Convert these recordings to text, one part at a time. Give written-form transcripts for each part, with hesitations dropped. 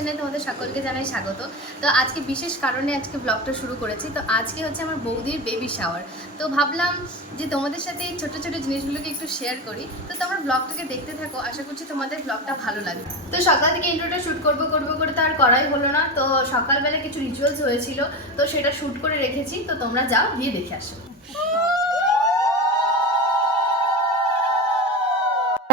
চ্যানেলে তোমাদের সকলকে জানাই স্বাগত। তো আজকে বিশেষ কারণে আজকে ব্লগটা শুরু করেছি। তো আজকে হচ্ছে আমার বৌদির বেবি শাওয়ার। তো ভাবলাম যে তোমাদের সাথে এই ছোটো ছোটো জিনিসগুলোকে একটু শেয়ার করি। তো তোমরা ব্লগটাকে দেখতে থাকো, আশা করছি তোমাদের ব্লগটা ভালো লাগবে। তো সকাল থেকে ইন্ট্রোটা শ্যুট করবো করে তো আর করাই হলো না। তো সকালবেলা কিছু রিচুয়ালস হয়েছিল, তো সেটা শ্যুট করে রেখেছি। তো তোমরা যাও গিয়ে দেখে আসো।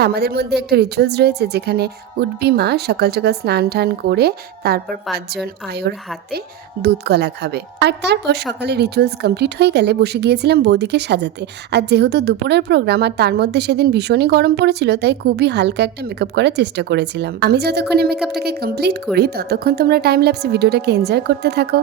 আমাদের মধ্যে একটা রিচুয়ালস রয়েছে যেখানে উডবি মা সকাল সকাল স্নান টান করে তারপর 5 জন আয়োর হাতে দুধ কলা খাবে। আর তারপর সকালে রিচুয়ালস কমপ্লিট হয়ে গেলে বসে গিয়েছিলাম বৌদিকে সাজাতে। আর যেহেতু দুপুরের প্রোগ্রাম আর তার মধ্যে সেদিন ভীষণই গরম পড়েছিল, তাই খুবই হালকা একটা মেকআপ করার চেষ্টা করেছিলাম। আমি যতক্ষণে মেকআপটাকে কমপ্লিট করি ততক্ষণ তোমরা টাইম ল্যাপসে ভিডিওটাকে এনজয় করতে থাকো।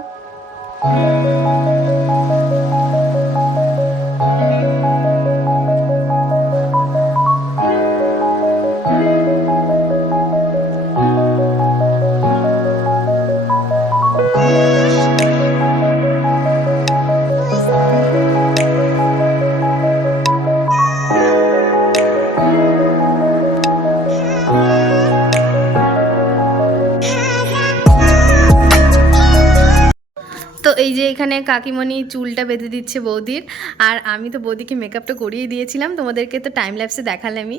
তো এই যে এখানে কাকিমণি চুলটা বেঁধে দিচ্ছে বৌদির, আর আমি তো বৌদিকে মেকআপটা করিয়ে দিয়েছিলাম, তোমাদেরকে তো টাইম ল্যাপসে দেখালামই।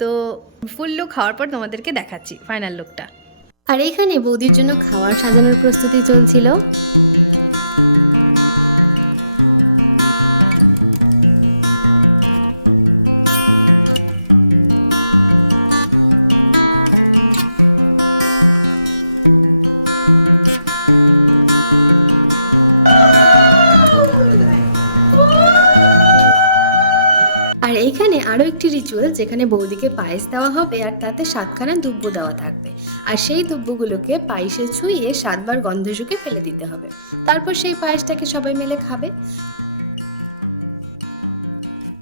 তো ফুল লুক খাওয়ার পর তোমাদেরকে দেখাচ্ছি ফাইনাল লুকটা। আর এইখানে বৌদির জন্য খাওয়ার সাজানোর প্রস্তুতি চলছিল। আর এইখানে আরও একটি রিচুয়াল যেখানে বৌদিকে পায়েস দেওয়া হবে আর তাতে 7খানা দুব্বো দেওয়া থাকবে। আর সেই দুব্বোগুলোকে পায়েসে ছুঁয়ে 7বার গন্ধ শুকে ফেলে দিতে হবে। তারপর সেই পায়েসটাকে সবাই মিলে খাবে।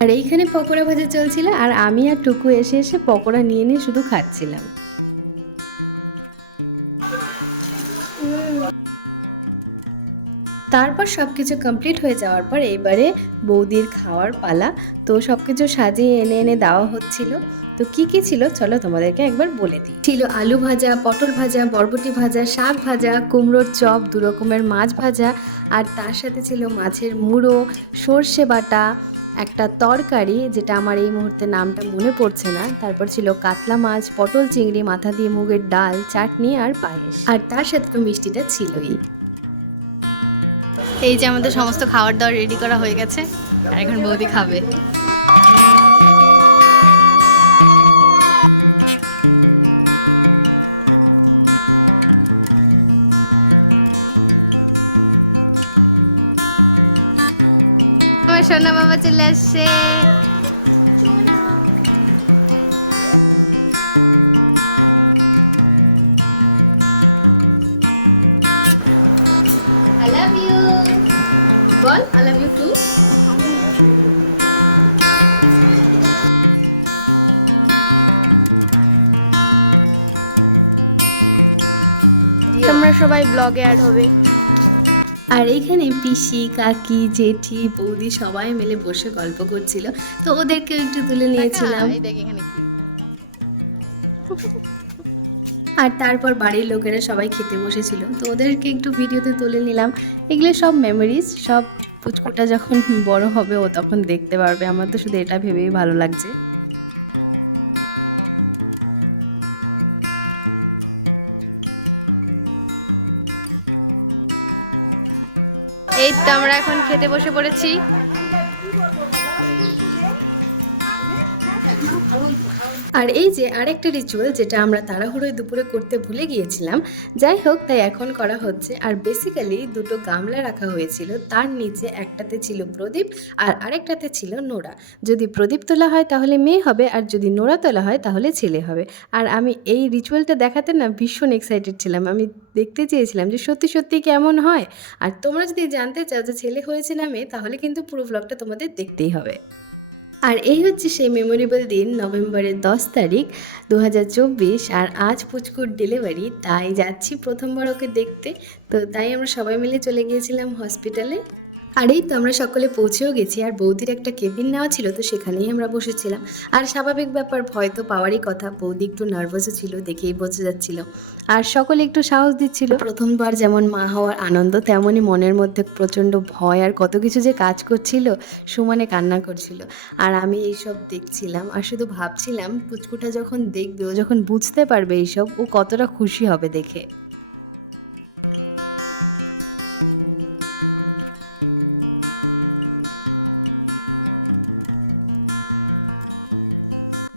আর এইখানে পকোড়া ভাজা চলছিল, আর আমি আর টুকু এসে এসে পকোড়া নিয়ে নিয়ে শুধু খাচ্ছিলাম। তারপর সব কিছু কমপ্লিট হয়ে যাওয়ার পর এইবারে বৌদির খাওয়ার পালা। তো সব কিছু সাজিয়ে এনে এনে দেওয়া হচ্ছিল। তো কি কি ছিল চলো তোমাদেরকে একবার বলে দিই। ছিল আলু ভাজা, পটল ভাজা, বরবটি ভাজা, শাক ভাজা, কুমড়োর চপ, 2 রকমের মাছ ভাজা, আর তার সাথে ছিল মাছের মুড়ো, সর্ষে বাটা, একটা তরকারি যেটা আমার এই মুহূর্তে নামটা মনে পড়ছে না, তারপর ছিল কাতলা মাছ, পটল চিংড়ি, মাথা দিয়ে মুগের ডাল, চাটনি আর পায়েস, আর তার সাথে তো মিষ্টিটা ছিলই। এই যে আমাদের সমস্ত খাবার দাবার রেডি করা হয়ে গেছে, আর এখন বৌদি খাবে। আমার সোনা বাবা চলে আসছে। I love you. Ball I love you too. তোমরা সবাই ব্লগে অ্যাড হবে। আর এইখানে পিসি, কাকি, জেঠি, বৌদি সবাই মিলে বসে গল্প করছিল, তো ওদেরকে একটু তুলে নিয়েছিলাম। আর তারপর বাড়ির লোকেরা সবাই খেতে বসেছিল, তো ওদেরকে একটু ভিডিওতে তুলে নিলাম। এগুলো সব মেমোরিজ, সব পুচকুটা যখন বড় হবে ও তখন দেখতে পারবে। আমার তো শুধু এটা ভেবেই ভালো লাগছে। এই তো আমরা এখন খেতে বসে পড়েছি। আর এই যে আরেকটা রিচুয়াল যেটা আমরা তাড়াহুড়োয় দুপুরে করতে ভুলে গিয়েছিলাম, যাই হোক তাই এখন করা হচ্ছে। আর বেসিক্যালি 2টো গামলা রাখা হয়েছিল, তার নিচে একটাতে ছিল প্রদীপ আর আরেকটাতে ছিল নোড়া। যদি প্রদীপ তোলা হয় তাহলে মেয়ে হবে, আর যদি নোড়া তোলা হয় তাহলে ছেলে হবে। আর আমি এই রিচুয়ালটা দেখাতে না ভীষণ এক্সাইটেড ছিলাম। আমি দেখতে চেয়েছিলাম যে সত্যি সত্যি কেমন হয়। আর তোমরা যদি জানতে চাও যে ছেলে হয়েছে না মেয়ে, তাহলে কিন্তু পুরো ব্লগটা তোমাদের দেখতেই হবে। আর এই হচ্ছে সেই মেমোরেবল দিন, নভেম্বরের 10 তারিখ 2024। আর আজ পুচকুর ডেলিভারি, তাই যাচ্ছি প্রথমবার ওকে দেখতে। তো তাই আমরা সবাই মিলে চলে গিয়েছিলাম হসপিটালে। আর এই তো আমরা সকলে পৌঁছেও গেছি, আর বৌদির একটা কেবিন নেওয়া ছিল, তো সেখানেই আমরা বসেছিলাম। আর স্বাভাবিক ব্যাপার, ভয় তো পাওয়ারই কথা। বৌদি একটু নার্ভাসও ছিল, দেখেই বোঝা যাচ্ছিল। আর সকলে একটু সাহস দিচ্ছিল। প্রথমবার যেমন মা হওয়ার আনন্দ, তেমনই মনের মধ্যে প্রচণ্ড ভয় আর কত কিছু যে কাজ করছিল, সমানে কান্না করছিল। আর আমি এইসব দেখছিলাম আর শুধু ভাবছিলাম পুচকুটা যখন দেখবে, ও যখন বুঝতে পারবে এইসব, ও কতটা খুশি হবে দেখে।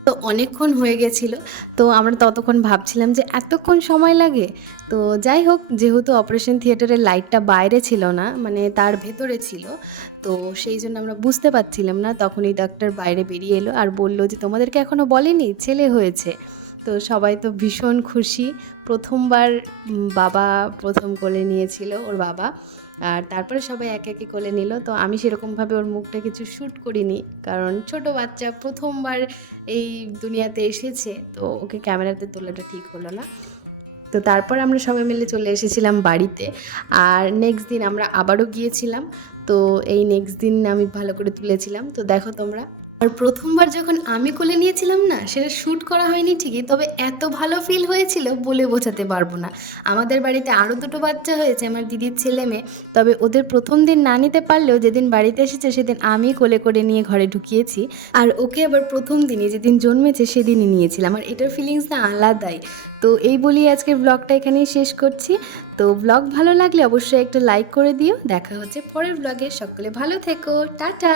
তো অনেকক্ষণ হয়ে গেছিলো। তো আমরা ততক্ষণ ভাবছিলাম যে এতক্ষণ সময় লাগে? তো যাই হোক, যেহেতু অপারেশন থিয়েটারের লাইটটা বাইরে ছিল না, মানে তার ভেতরে ছিল, তো সেই জন্য আমরা বুঝতে পারছিলাম না। তখনই ডাক্তার বাইরে বেরিয়ে এলো আর বলল যে, "তোমাদেরকে এখনও বলেনি ছেলে হয়েছে?" তো সবাই তো ভীষণ খুশি। প্রথমবার বাবা প্রথম কোলে নিয়েছিল ওর বাবা। আর তারপরে সবাই একে একে কোলে নিল। তো আমি সেরকমভাবে ওর মুখটা কিছু শ্যুট করিনি, কারণ ছোট বাচ্চা প্রথমবার এই দুনিয়াতে এসেছে, তো ওকে ক্যামেরাতে তোলাটা ঠিক হলো না। তো তারপর আমরা সবাই মিলে চলে এসেছিলাম বাড়িতে। আর নেক্সট দিন আমরা আবারও গিয়েছিলাম। তো এই নেক্সট দিন আমি ভালো করে তুলেছিলাম, তো দেখো তোমরা। আর প্রথমবার যখন আমি কোলে নিয়েছিলাম না, সেটা শ্যুট করা হয়নি ঠিকই, তবে এত ভালো ফিল হয়েছিল বলে বোঝাতে পারবো না। আমাদের বাড়িতে আরও দুটো বাচ্চা হয়েছে, আমার দিদির ছেলে মেয়ে। তবে ওদের প্রথম দিন না নিতে পারলেও যেদিন বাড়িতে এসেছে সেদিন আমি কোলে করে নিয়ে ঘরে ঢুকিয়েছি। আর ওকে আবার প্রথম দিনই যেদিন জন্মেছে সেদিনই নিয়েছিলাম, আর এটার ফিলিংস না আলাদাই। তো এই বলি আজকের ব্লগটা এখানেই শেষ করছি। তো ব্লগ ভালো লাগলে অবশ্যই একটা লাইক করে দিও। দেখা হচ্ছে পরের ব্লগে। সকলে ভালো থেকো, টাটা।